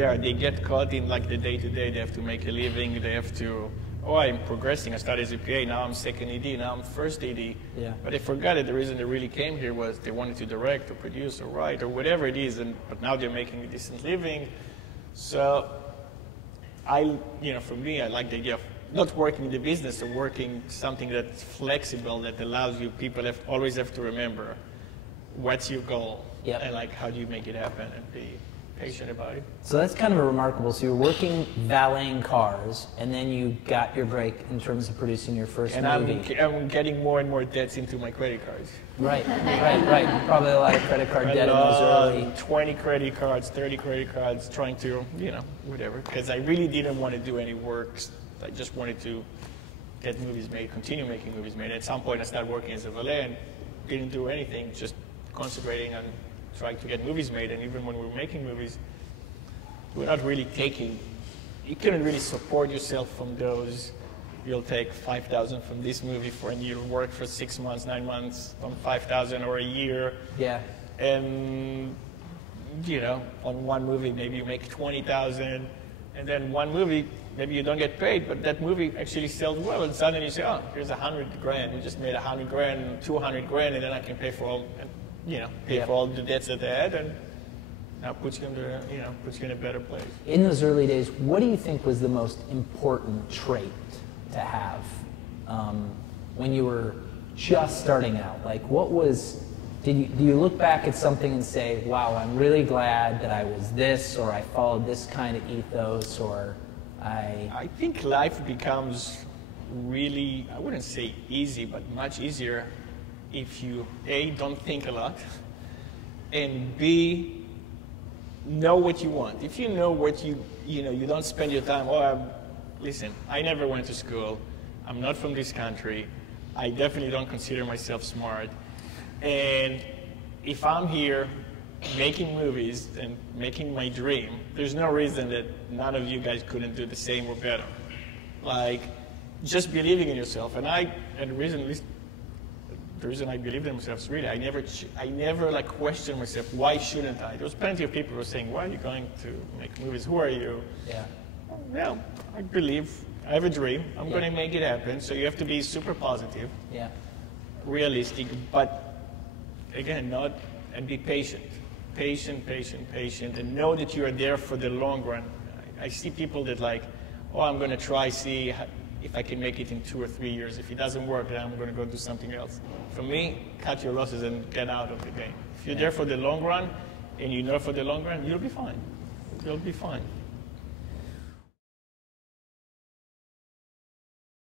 Yeah, they get caught in like the day-to-day. They have to make a living. They have to, oh, I'm progressing. I started as a PA. Now I'm second ED. Now I'm first ED. Yeah. But they forgot that the reason they really came here was they wanted to direct or produce or write or whatever it is. But now they're making a decent living. So for me, I like the idea of not working in the business or working something that's flexible that allows you, people always have to remember what's your goal and like how do you make it happen and be patient about it. So that's kind of a remarkable. So you're working valeting cars, and then you got your break in terms of producing your first movie. And I'm getting more and more debts into my credit cards. Right. Probably a lot of credit card debt in those early. 20 credit cards, 30 credit cards, trying to, whatever. Because I really didn't want to do any work. I just wanted to get movies made, continue making movies made. At some point I started working as a valet and didn't do anything, just concentrating on trying to get movies made. And even when we were making movies, we're not really you couldn't really support yourself from those. You'll take 5,000 from this movie and you'll work for 6 months, 9 months on 5,000 or a year. Yeah. And, on one movie, maybe you make 20,000. And then one movie, maybe you don't get paid, but that movie actually sells well. And suddenly you say, oh, here's 100 grand. We just made 100 grand, 200 grand, and then I can pay for all, for all the debts that they had. And now puts you in a better place. In those early days, what do you think was the most important trait to have when you were just starting out? Like, do you look back at something and say, wow, I'm really glad that I was this, or I followed this kind of ethos, or I think life becomes really, I wouldn't say easy, but much easier if you, A, don't think a lot, and B, know what you want. If you know what you don't spend your time, listen, I never went to school. I'm not from this country. I definitely don't consider myself smart. And if I'm here making movies and making my dream, there's no reason that none of you guys couldn't do the same or better. Like, just believing in yourself. And the reason I believed in myself is really, I never like questioned myself, why shouldn't I? There was plenty of people who were saying, why are you going to make movies? Who are you? Yeah. Well, I believe, I have a dream. I'm going to make it happen. So you have to be super positive, realistic, but again, and be patient. Patient, and know that you are there for the long run. I see people that like, I'm going to see if I can make it in 2 or 3 years. If it doesn't work, then I'm going to go do something else. For me, cut your losses and get out of the game. If you're there for the long run, and you know for the long run, you'll be fine. You'll be fine.